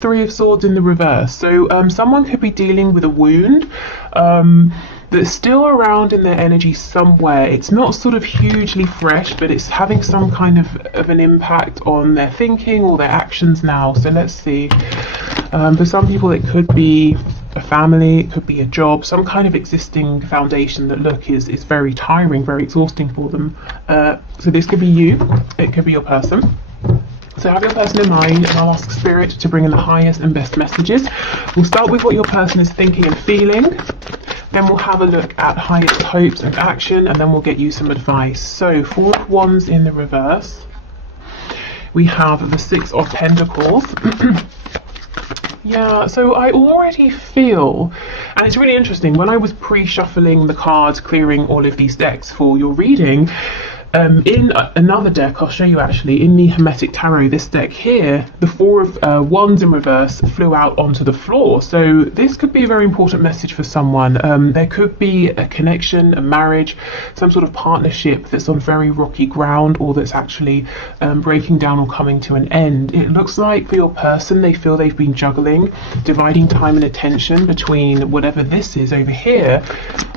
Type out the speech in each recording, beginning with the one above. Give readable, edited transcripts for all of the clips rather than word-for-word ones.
Three of Swords in the reverse. So someone could be dealing with a wound that's still around in their energy somewhere. It's not sort of hugely fresh, but it's having some kind of an impact on their thinking or their actions now. So let's see. For some people it could be a family, it could be a job, some kind of existing foundation that is very tiring, very exhausting for them. So this could be you, it could be your person. So have your person in mind, and I'll ask Spirit to bring in the highest and best messages. We'll start with what your person is thinking and feeling. Then we'll have a look at highest hopes and action, and then we'll get you some advice. So 4 of Wands in the reverse. We have the 6 of Pentacles. Yeah, so I already feel, and it's really interesting, when I was pre-shuffling the cards, clearing all of these decks for your reading, in another deck, I'll show you actually, in the Hermetic Tarot, this deck here, the 4 of Wands in reverse flew out onto the floor. So this could be a very important message for someone. There could be a connection, a marriage, some sort of partnership that's on very rocky ground, or that's actually breaking down or coming to an end. It looks like for your person, they feel they've been juggling, dividing time and attention between whatever this is over here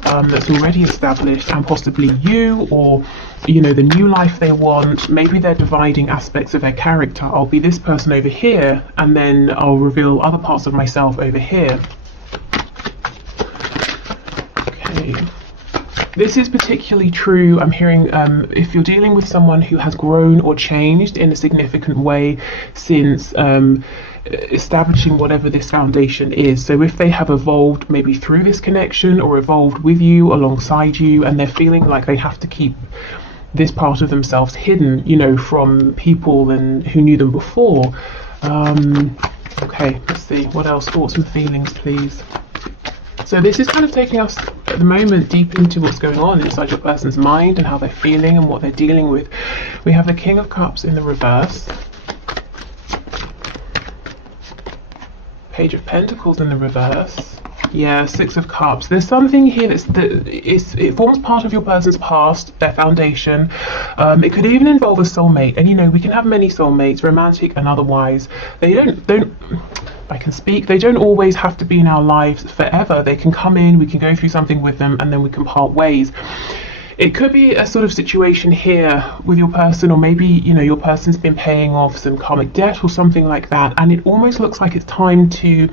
that's already established, and possibly you, or the new life they want. Maybe they're dividing aspects of their character. I'll be this person over here, and then I'll reveal other parts of myself over here. Okay. This is particularly true, I'm hearing, if you're dealing with someone who has grown or changed in a significant way since establishing whatever this foundation is. So if they have evolved maybe through this connection, or evolved with you, alongside you, and they're feeling like they have to keep this part of themselves hidden, from people and who knew them before. Okay, let's see, what else? Thoughts and feelings, please. So this is kind of taking us at the moment deep into what's going on inside your person's mind and how they're feeling and what they're dealing with. We have the King of Cups in the reverse, Page of Pentacles in the reverse. Yeah, 6 of Cups. There's something here it forms part of your person's past, their foundation. It could even involve a soulmate, and we can have many soulmates, romantic and otherwise. They don't I can speak, they don't always have to be in our lives forever. They can come in, we can go through something with them, and then we can part ways. It could be a sort of situation here with your person, or maybe your person's been paying off some karmic debt or something like that, and it almost looks like it's time to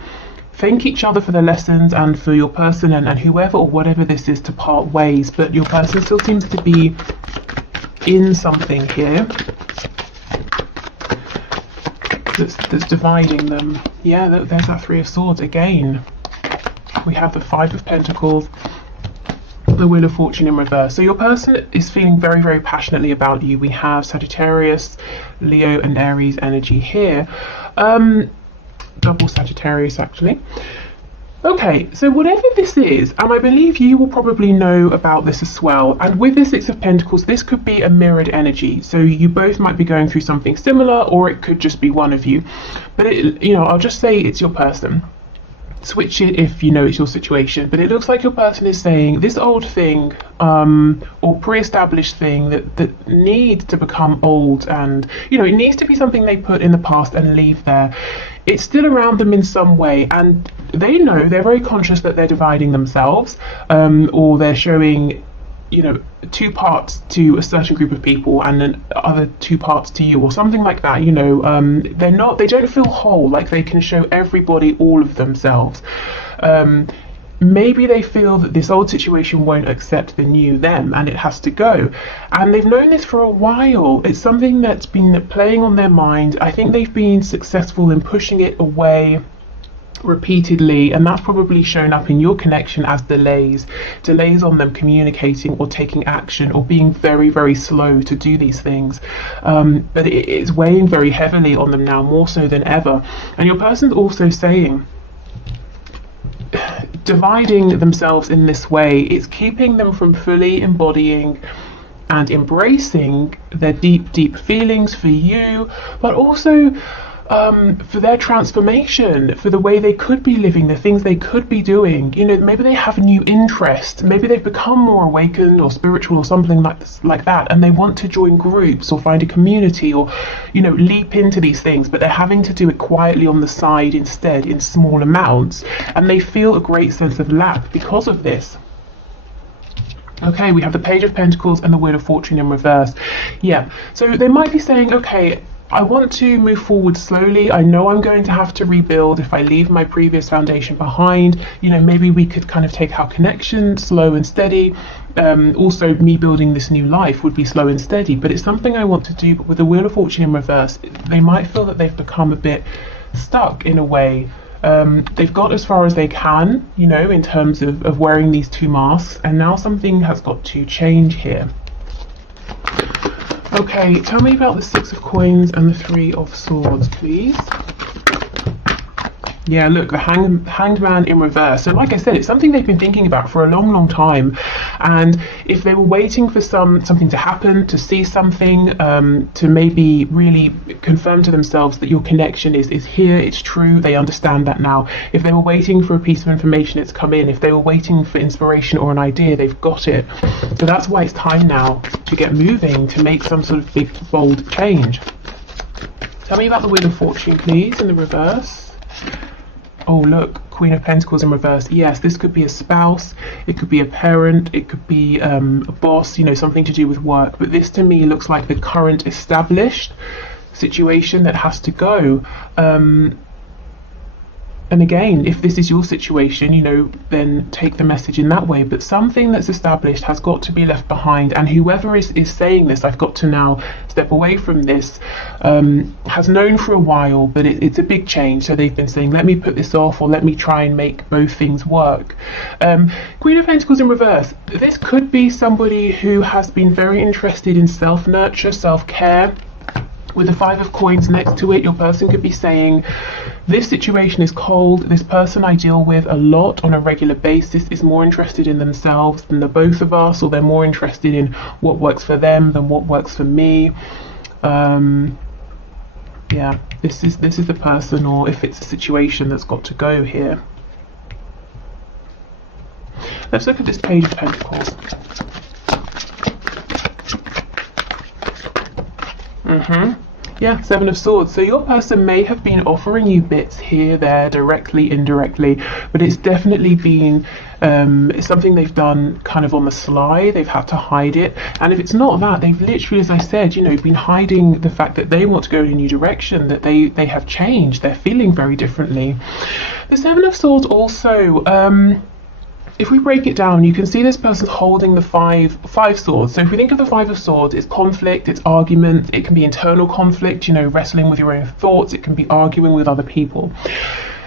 thank each other for their lessons, and for your person and whoever or whatever this is to part ways. But your person still seems to be in something here that's dividing them. Yeah, there's that 3 of Swords again. We have the 5 of Pentacles, the Wheel of Fortune in reverse. So your person is feeling very, very passionately about you. We have Sagittarius, Leo and Aries energy here. Double Sagittarius actually. Okay, so whatever this is, and I believe you will probably know about this as well, and with the 6 of Pentacles, this could be a mirrored energy. So you both might be going through something similar, or it could just be one of you. But I'll just say it's your person. Switch it if it's your situation, but it looks like your person is saying this old thing or pre-established thing that needs to become old, and it needs to be something they put in the past and leave there. It's still around them in some way, and they know, they're very conscious that they're dividing themselves, or they're showing 2 parts to a certain group of people and then other 2 parts to you, or something like that. They don't feel whole, like they can show everybody all of themselves. Maybe they feel that this old situation won't accept the new them, and it has to go, and they've known this for a while. It's something that's been playing on their mind. I think they've been successful in pushing it away repeatedly, and that's probably shown up in your connection as delays on them communicating or taking action, or being very, very slow to do these things. But it's weighing very heavily on them now, more so than ever. And your person's also saying, dividing themselves in this way, it's keeping them from fully embodying and embracing their deep, deep feelings for you, but also for their transformation, for the way they could be living, the things they could be doing. You know, maybe they have a new interest, maybe they've become more awakened or spiritual or something like that, and they want to join groups or find a community or, you know, leap into these things, but they're having to do it quietly on the side instead in small amounts, and they feel a great sense of lack because of this. Okay, we have the Page of Pentacles and the Wheel of Fortune in reverse. Yeah, so they might be saying, okay, I want to move forward slowly. I know I'm going to have to rebuild if I leave my previous foundation behind. You know, maybe we could kind of take our connection slow and steady. Also, me building this new life would be slow and steady, but it's something I want to do. But with the Wheel of Fortune in reverse, they might feel that they've become a bit stuck in a way. They've got as far as they can, you know, in terms of wearing these two masks, and now something has got to change here. Okay, tell me about the Six of Coins and the Three of Swords, please. Yeah, look, the Hanged Man in reverse. So like I said, it's something they've been thinking about for a long, long time. And if they were waiting for something to happen, to see something, to maybe really confirm to themselves that your connection is here, it's true, they understand that now. If they were waiting for a piece of information, it's come in. If they were waiting for inspiration or an idea, they've got it. So that's why it's time now to get moving, to make some sort of big, bold change. Tell me about the Wheel of Fortune, please, in the reverse. Oh, look, Queen of Pentacles in reverse. Yes, this could be a spouse, it could be a parent, it could be a boss, you know, something to do with work. But this to me looks like the current established situation that has to go. And again, if this is your situation, you know, then take the message in that way. But something that's established has got to be left behind. And whoever is saying this, I've got to now step away from this, has known for a while, but it's a big change. So they've been saying, let me put this off, or let me try and make both things work. Queen of Pentacles in reverse. This could be somebody who has been very interested in self-nurture, self-care. With the Five of Coins next to it, your person could be saying, this situation is cold, this person I deal with a lot on a regular basis is more interested in themselves than the both of us, or they're more interested in what works for them than what works for me. Yeah, this is the person, or if it's a situation that's got to go here. Let's look at this Page of Pentacles. Yeah, Seven of Swords. So your person may have been offering you bits here, there, directly, indirectly, but it's definitely been it's something they've done kind of on the sly. They've had to hide it. And if it's not that, they've literally, as I said, you know, been hiding the fact that they want to go in a new direction, that they have changed, they're feeling very differently. The Seven of Swords also, if we break it down, you can see this person holding the five swords. So if we think of the Five of Swords, it's conflict, it's argument, it can be internal conflict, you know, wrestling with your own thoughts, it can be arguing with other people.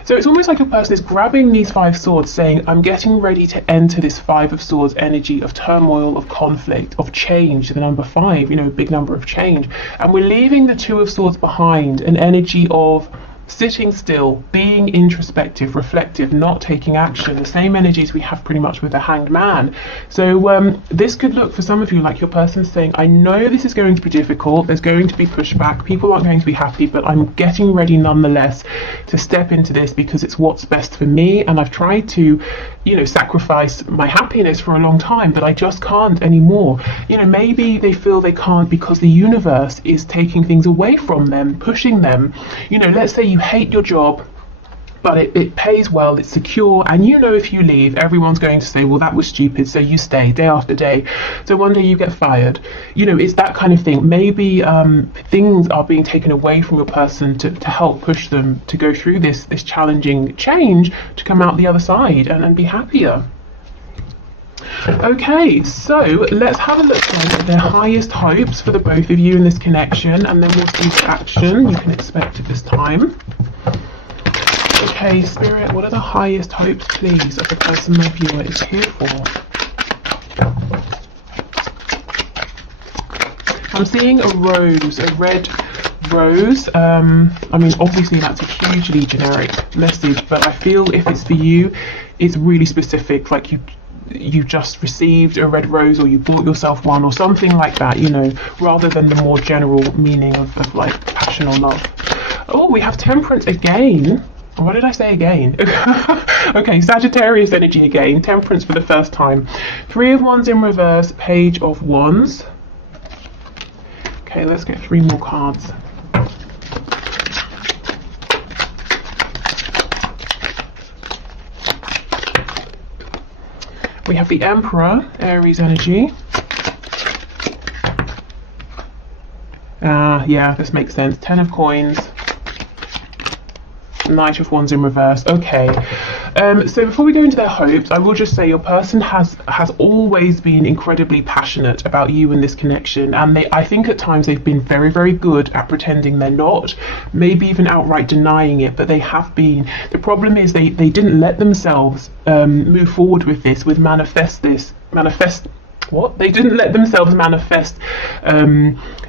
So it's almost like your person is grabbing these five swords saying, I'm getting ready to enter this Five of Swords energy of turmoil, of conflict, of change, the number five, you know, a big number of change. And we're leaving the Two of Swords behind, an energy of sitting still, being introspective, reflective, not taking action, the same energies we have pretty much with the Hanged Man. So this could look for some of you like your person saying, I know this is going to be difficult, there's going to be pushback, people aren't going to be happy, but I'm getting ready nonetheless to step into this because it's what's best for me, and I've tried to, you know, sacrifice my happiness for a long time, but I just can't anymore. You know, maybe they feel they can't because the universe is taking things away from them, pushing them. You know, let's say you hate your job, but it pays well, it's secure, and you know if you leave, everyone's going to say, well, that was stupid, so you stay day after day. So one day you get fired. You know, it's that kind of thing. Maybe things are being taken away from your person to help push them to go through this challenging change, to come out the other side and be happier. Okay, so let's have a look at their highest hopes for the both of you in this connection, and then we'll see the action you can expect at this time. Okay, Spirit, what are the highest hopes, please, of the person my viewer is here for? I'm seeing a rose, a red rose. I mean, obviously that's a hugely generic message, but I feel if it's for you, it's really specific, like you just received a red rose, or you bought yourself one, or something like that, you know, rather than the more general meaning of like passion or love. Oh, we have Temperance again. What did I say again? Okay, Sagittarius energy again. Temperance for the first time. Three of Wands in reverse, Page of Wands. Okay, let's get 3 more cards. We have the Emperor, Aries energy. Yeah, this makes sense. 10 of Coins. Knight of Wands in reverse. Okay. So before we go into their hopes, I will just say your person has always been incredibly passionate about you and this connection, and I think at times they've been very, very good at pretending they're not, maybe even outright denying it, but they have been. The problem is they didn't let themselves move forward with this, with they didn't let themselves manifest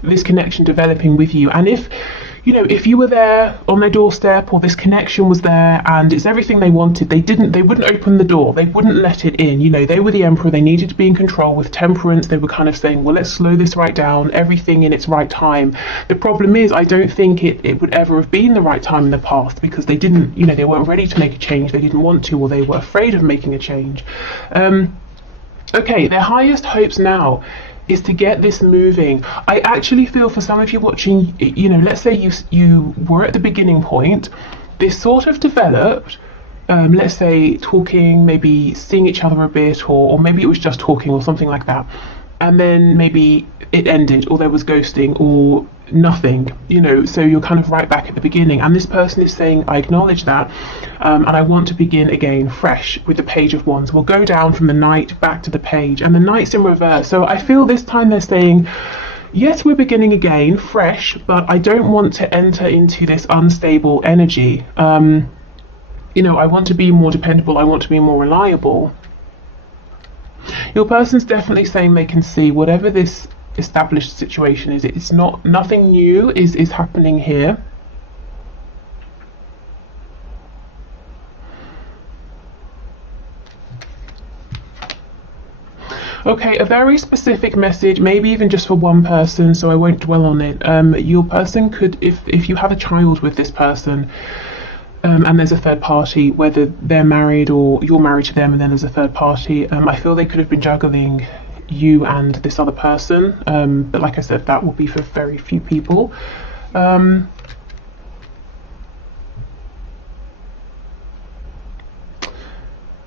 this connection developing with you. And if you were there on their doorstep, or this connection was there and it's everything they wanted, they wouldn't open the door, they wouldn't let it in. They were the Emperor, they needed to be in control. With Temperance, they were kind of saying, well, let's slow this right down, everything in its right time. The problem is, I don't think it would ever have been the right time in the past, because they didn't, they weren't ready to make a change, they didn't want to, or they were afraid of making a change. Okay, their highest hopes now is to get this moving. I actually feel for some of you watching, let's say you were at the beginning point, this sort of developed, let's say talking, maybe seeing each other a bit, or maybe it was just talking or something like that, and then maybe it ended, or there was ghosting, or nothing, so you're kind of right back at the beginning. And this person is saying, I acknowledge that, and I want to begin again fresh with the Page of Wands. We'll go down from the Knight back to the Page, and the Knight's in reverse. So I feel this time they're saying, yes, we're beginning again fresh, but I don't want to enter into this unstable energy. I want to be more dependable, I want to be more reliable. Your person's definitely saying they can see whatever this established situation is, it's nothing new is happening here. Okay, a very specific message, maybe even just for one person, so I won't dwell on it. Your person could, if you have a child with this person, and there's a third party, whether they're married or you're married to them and then there's a third party, I feel they could have been juggling you and this other person, but like I said, that will be for very few people.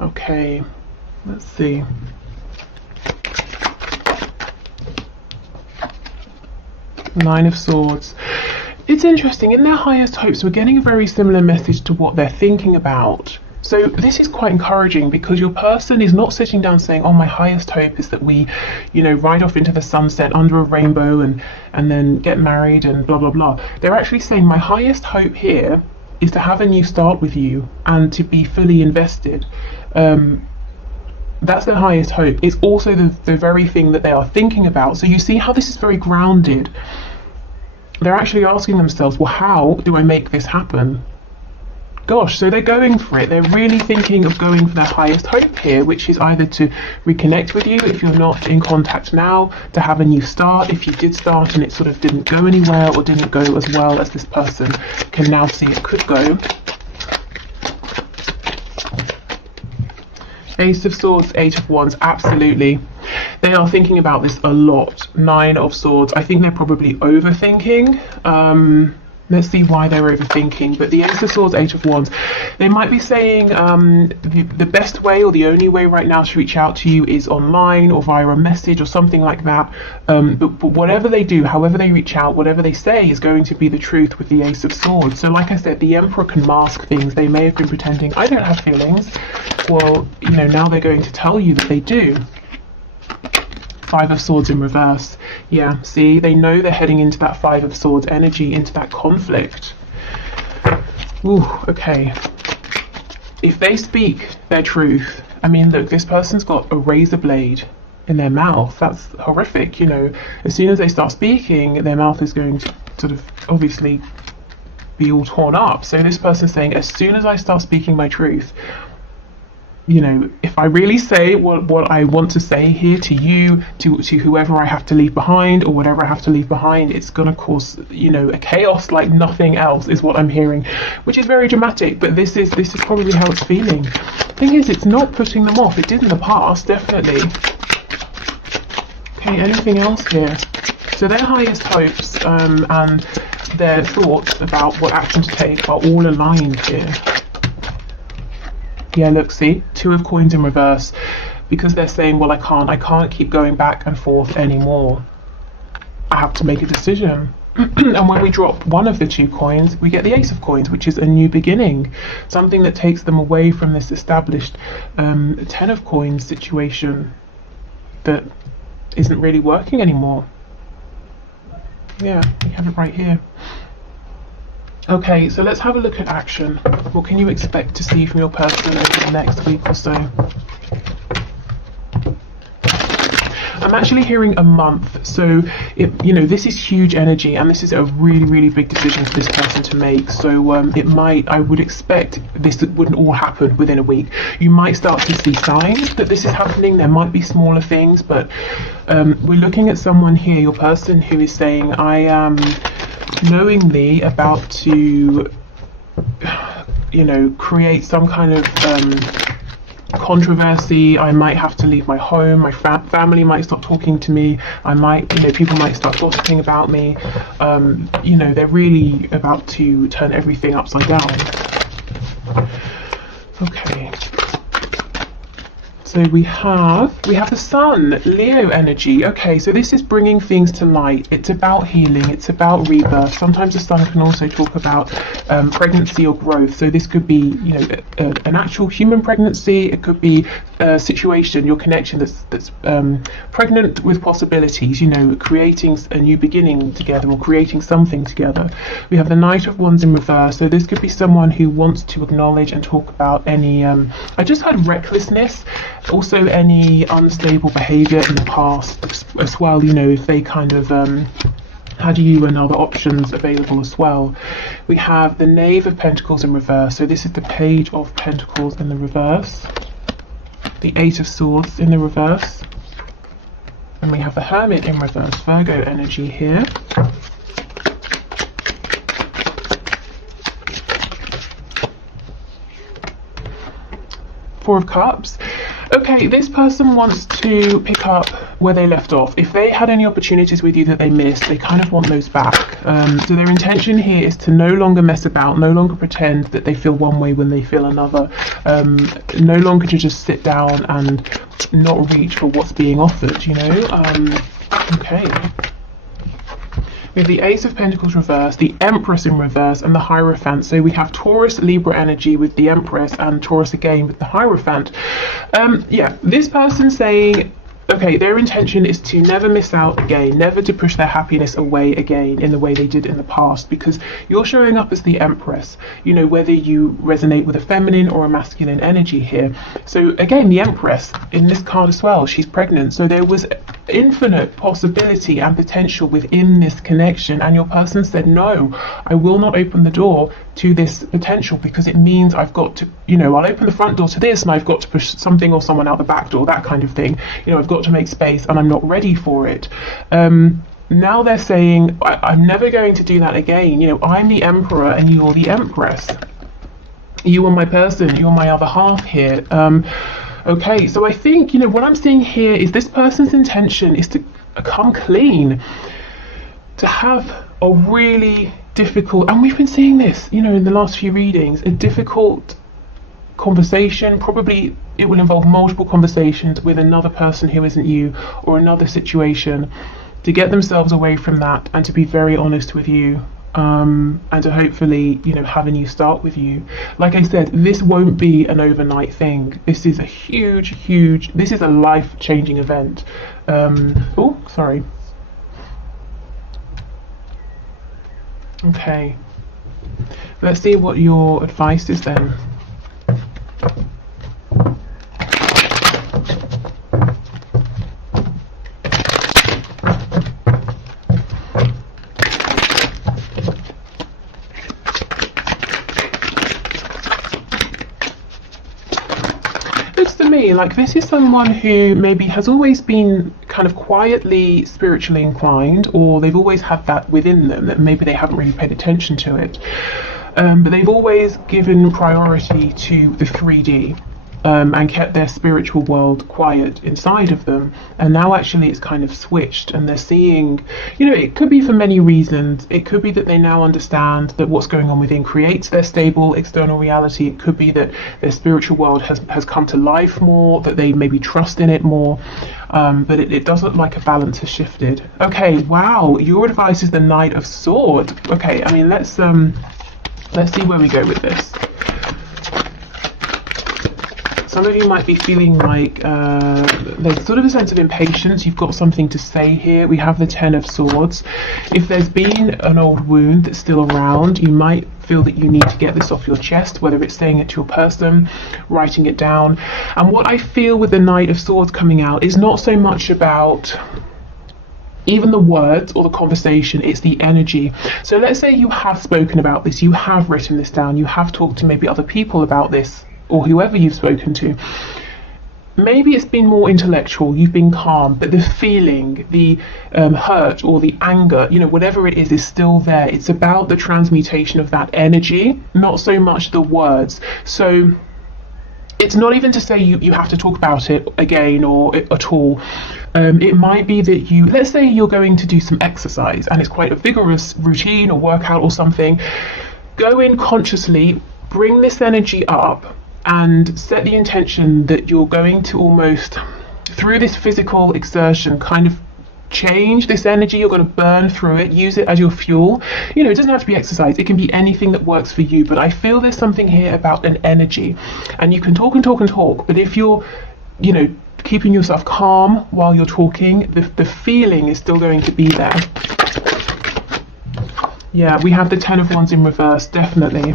Okay, let's see. Nine of Swords. It's interesting, in their highest hopes we're getting a very similar message to what they're thinking about. So this is quite encouraging, because your person is not sitting down saying, oh, my highest hope is that we, ride off into the sunset under a rainbow and then get married and blah, blah, blah. They're actually saying, my highest hope here is to have a new start with you and to be fully invested. That's their highest hope. It's also the very thing that they are thinking about. So you see how this is very grounded. They're actually asking themselves, well, how do I make this happen? Gosh, so they're going for it. They're really thinking of going for their highest hope here, which is either to reconnect with you if you're not in contact now, to have a new start if you did start and it sort of didn't go anywhere or didn't go as well as this person can now see it could go. Ace of Swords, Eight of Wands, absolutely. They are thinking about this a lot. Nine of Swords, I think they're probably overthinking. Let's see why they're overthinking. But the Ace of Swords, Eight of Wands, they might be saying the best way or the only way right now to reach out to you is online or via a message or something like that. But whatever they do, however they reach out, whatever they say is going to be the truth with the Ace of Swords. So like I said, the Emperor can mask things. They may have been pretending, I don't have feelings. Well, now they're going to tell you that they do. Five of Swords in reverse. Yeah, see, they know they're heading into that Five of Swords energy, into that conflict. Ooh, okay. If they speak their truth, I mean, look, this person's got a razor blade in their mouth. That's horrific, As soon as they start speaking, their mouth is going to sort of obviously be all torn up. So this person's saying, as soon as I start speaking my truth, you know, if I really say what I want to say here to you, to whoever I have to leave behind, or whatever I have to leave behind, it's going to cause, you know, a chaos like nothing else, is what I'm hearing, which is very dramatic. But this is probably how it's feeling. Thing is, it's not putting them off. It did in the past, definitely. Okay, anything else here? So their highest hopes and their thoughts about what action to take are all aligned here. Yeah, look, see, 2 of coins in reverse, because they're saying, well, I can't keep going back and forth anymore. I have to make a decision. And when we drop one of the 2 coins, we get the Ace of Coins, which is a new beginning, something that takes them away from this established 10 of Coins situation that isn't really working anymore. Yeah, we have it right here. Okay, so let's have a look at action. What can you expect to see from your person over the next week or so? I'm actually hearing a month, so you know, this is huge energy, and this is a really big decision for this person to make. So I would expect this wouldn't all happen within a week. You might start to see signs that this is happening. There might be smaller things, but we're looking at someone here, your person, who is saying, I am knowingly about to, you know, create some kind of controversy. I might have to leave my home. My family might stop talking to me. I might, you know, people might start gossiping about me. You know, they're really about to turn everything upside down. Okay. So we have the Sun, Leo energy. Okay, so this is bringing things to light. It's about healing. It's about rebirth. Sometimes the Sun can also talk about pregnancy or growth. So this could be, you know, an actual human pregnancy. It could be a situation, your connection that's pregnant with possibilities. You know, creating a new beginning together, or creating something together. We have the Knight of Wands in reverse. So this could be someone who wants to acknowledge and talk about any. I just had recklessness. Also any unstable behavior in the past as well, you know, if they kind of had you and other options available as well. We have the Knave of Pentacles in reverse. So this is the Page of Pentacles in the reverse. The 8 of Swords in the reverse. And we have the Hermit in reverse, Virgo energy here. Four of Cups. Okay, this person wants to pick up where they left off. If they had any opportunities with you that they missed, they kind of want those back. So their intention here is to no longer mess about, no longer pretend that they feel one way when they feel another, no longer to just sit down and not reach for what's being offered, you know? Okay. We have the Ace of Pentacles reversed, the Empress in reverse, and the Hierophant. So we have Taurus, Libra energy with the Empress, and Taurus again with the Hierophant. Yeah, this person saying, okay, their intention is to never miss out again, never to push their happiness away again in the way they did in the past, because you're showing up as the Empress, you know, whether you resonate with a feminine or a masculine energy here. So again, the Empress in this card as well, she's pregnant. So there was infinite possibility and potential within this connection, and your person said, no, I will not open the door to this potential, because it means I've got to, you know, I'll open the front door to this and I've got to push something or someone out the back door, that kind of thing. You know, I've got to make space and I'm not ready for it. Now they're saying, I'm never going to do that again. You know, I'm the Emperor and you're the Empress. You are my person, you're my other half here. Okay, so I think, you know, what I'm seeing here is this person's intention is to come clean, to have a really difficult, and we've been seeing this, you know, in the last few readings, a difficult conversation. Probably it will involve multiple conversations with another person who isn't you, or another situation, to get themselves away from that and to be very honest with you, and to hopefully, you know, have a new start with you. Like I said, this won't be an overnight thing. This is a huge, this is a life-changing event. Oh, sorry. Okay, let's see what your advice is then. me, like this is someone who maybe has always been kind of quietly spiritually inclined, or they've always had that within them, that maybe they haven't really paid attention to it. But they've always given priority to the 3D. And kept their spiritual world quiet inside of them, and now actually it's kind of switched, and they're seeing, you know, it could be for many reasons. It could be that they now understand that what's going on within creates their stable external reality. It could be that their spiritual world has come to life more, that they maybe trust in it more, but it does look like a balance has shifted. Okay, wow, your advice is the Knight of Swords. Okay, I mean, let's see where we go with this. Some of you might be feeling like there's sort of a sense of impatience. You've got something to say here. We have the Ten of Swords. If there's been an old wound that's still around, you might feel that you need to get this off your chest, whether it's saying it to your person, writing it down. And what I feel with the Knight of Swords coming out is not so much about even the words or the conversation, it's the energy. So let's say you have spoken about this, you have written this down, you have talked to maybe other people about this, or whoever you've spoken to. Maybe it's been more intellectual, you've been calm, but the feeling, the hurt or the anger, you know, whatever it is still there. It's about the transmutation of that energy, not so much the words. So it's not even to say you have to talk about it again or at all. It might be that let's say you're going to do some exercise and it's quite a vigorous routine or workout or something. Go in consciously, bring this energy up, and set the intention that you're going to almost, through this physical exertion, kind of change this energy. You're going to burn through it, use it as your fuel. You know, it doesn't have to be exercise, it can be anything that works for you, but I feel there's something here about an energy. And you can talk and talk and talk, but if you're, you know, keeping yourself calm while you're talking, the feeling is still going to be there. Yeah, we have the Ten of Wands in reverse, definitely.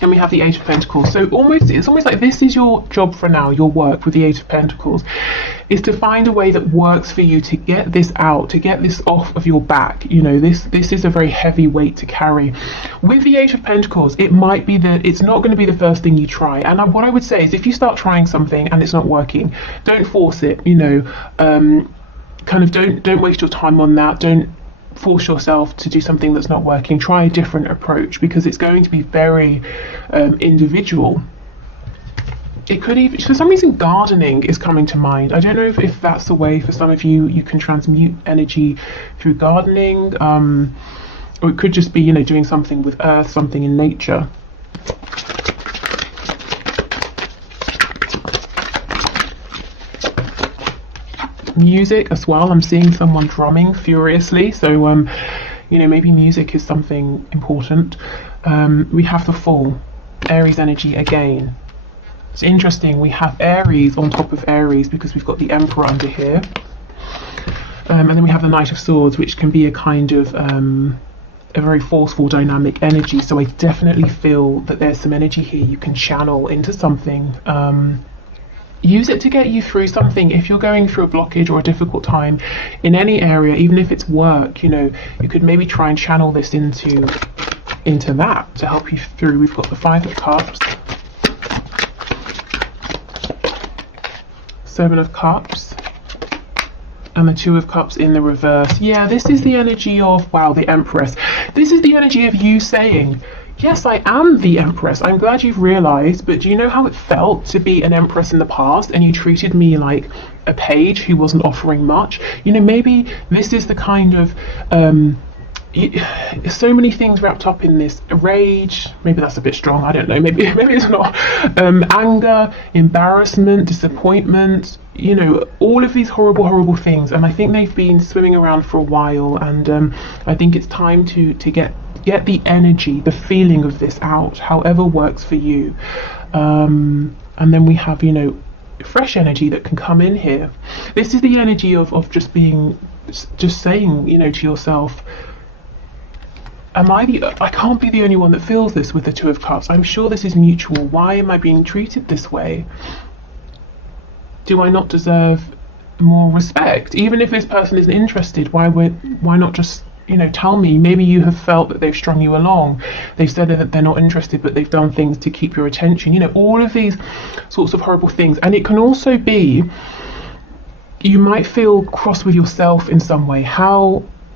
And we have the Eight of Pentacles. So it's almost like this is your job for now, your work with the Eight of Pentacles, is to find a way that works for you to get this out, to get this off of your back. You know, this is a very heavy weight to carry. With the Eight of Pentacles, it might be that it's not going to be the first thing you try. And what I would say is, if you start trying something and it's not working, don't force it, you know. Kind of don't waste your time on that. Don't force yourself to do something that's not working. Try a different approach, because it's going to be very individual. It could even, for some reason, gardening is coming to mind. I don't know if that's the way for some of you can transmute energy through gardening, or it could just be, you know, doing something with earth, something in nature. Music as well. I'm seeing someone drumming furiously, so you know, maybe music is something important. We have the Fool, Aries energy again. It's interesting, we have Aries on top of Aries because we've got the Emperor under here, and then we have the Knight of Swords, which can be a kind of a very forceful dynamic energy. So I definitely feel that there's some energy here you can channel into something. Use it to get you through something. If you're going through a blockage or a difficult time in any area, even if it's work, you know, you could maybe try and channel this into that to help you through. We've got the Five of Cups, Seven of Cups, and the Two of Cups in the reverse. Yeah, this is the energy of, wow, the Empress. This is the energy of you saying, yes, I am the Empress. I'm glad you've realized, but do you know how it felt to be an Empress in the past and you treated me like a page who wasn't offering much? You know, maybe this is the kind of so many things wrapped up in this. Rage, maybe that's a bit strong, I don't know, maybe it's not. Anger, embarrassment, disappointment, you know, all of these horrible things, and I think they've been swimming around for a while, and I think it's time to get the energy, the feeling of this out, however works for you. And then we have, you know, fresh energy that can come in here. This is the energy of just saying, you know, to yourself, I can't be the only one that feels this with the Two of Cups. I'm sure this is mutual. Why am I being treated this way? Do I not deserve more respect? Even if this person isn't interested, why not just tell me. Maybe you have felt that they've strung you along. They've said that they're not interested, but they've done things to keep your attention. All of these sorts of horrible things. And it can also be, you might feel cross with yourself in some way.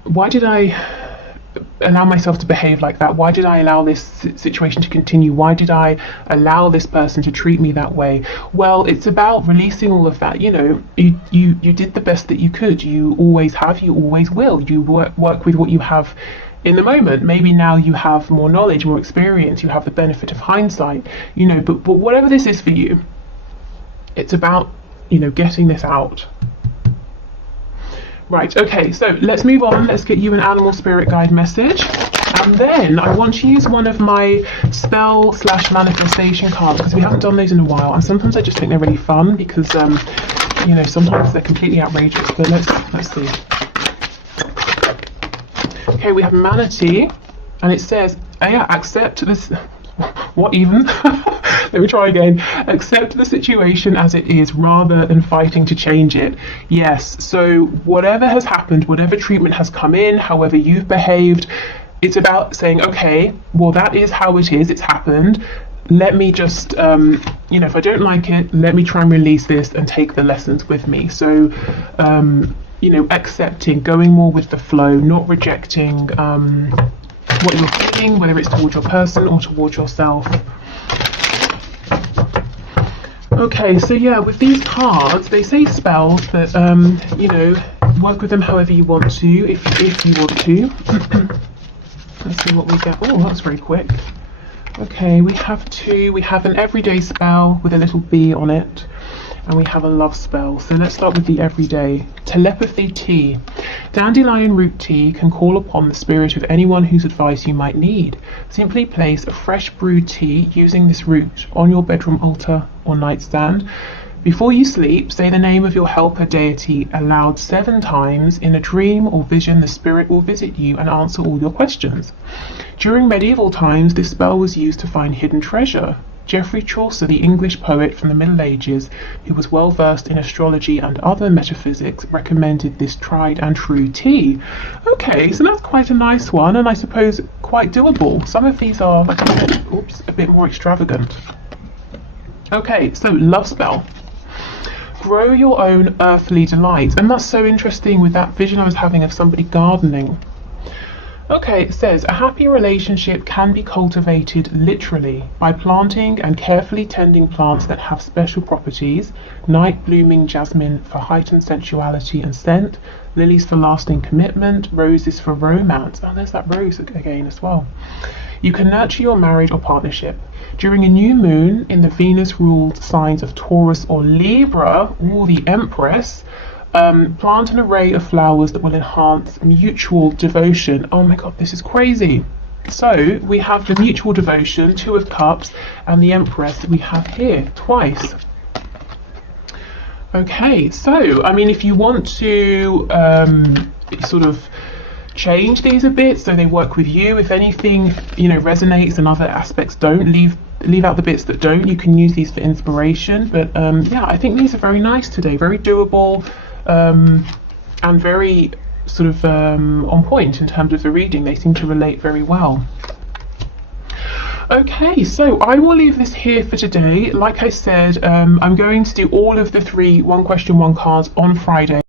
Why did I allow myself to behave like that? Why did I allow this situation to continue? Why did I allow this person to treat me that way? Well, it's about releasing all of that. You did the best that you could. You always have, you always will. You work with what you have in the moment. Maybe now you have more knowledge, more experience, you have the benefit of hindsight, but whatever this is for you, it's about, getting this out. Right, okay, so let's move on. Let's get you an animal spirit guide message. And then I want to use one of my spell / manifestation cards, because we haven't done those in a while. And sometimes I just think they're really fun because, sometimes they're completely outrageous. But let's see. Okay, we have Manatee, and it says, accept this. What even? Let me try again. Accept the situation as it is rather than fighting to change it. Yes, so whatever has happened, whatever treatment has come in, however you've behaved, it's about saying, okay, well, that is how it is, it's happened. Let me just, if I don't like it, let me try and release this and take the lessons with me. So, accepting, going more with the flow, not rejecting what you're feeling, whether it's towards your person or towards yourself. Okay, so yeah, with these cards, they say spells, but work with them however you want to, if you want to. Let's see what we get. Oh, that's very quick. Okay, we have two. We have an everyday spell with a little bee on it, and we have a love spell. So let's start with the everyday. Telepathy tea. Dandelion root tea can call upon the spirit of anyone whose advice you might need. Simply place a fresh brewed tea using this root on your bedroom altar or nightstand. Before you sleep, say the name of your helper deity aloud 7 times. In a dream or vision, the spirit will visit you and answer all your questions. During medieval times, this spell was used to find hidden treasure. Geoffrey Chaucer, the English poet from the Middle Ages, who was well versed in astrology and other metaphysics, recommended this tried and true tea. Okay, so that's quite a nice one, and I suppose quite doable. Some of these are a bit more extravagant. Okay, so love spell. Grow your own earthly delight. And that's so interesting with that vision I was having of somebody gardening. Okay, it says, a happy relationship can be cultivated literally by planting and carefully tending plants that have special properties. Night blooming jasmine for heightened sensuality and scent, lilies for lasting commitment, roses for romance. Oh, there's that rose again as well. You can nurture your marriage or partnership. During a new moon in the Venus-ruled signs of Taurus or Libra, or the Empress, plant an array of flowers that will enhance mutual devotion. Oh my god, this is crazy. So we have the mutual devotion, 2 of Cups, and the Empress that we have here twice. Okay, so I mean, if you want to sort of change these a bit so they work with you, if anything resonates and other aspects don't, leave out the bits that don't. You can use these for inspiration, but yeah, I think these are very nice today, very doable, and very sort of on point in terms of the reading. They seem to relate very well. Okay, so I will leave this here for today. Like I said, I'm going to do all of the 3 one question, one cards on Friday.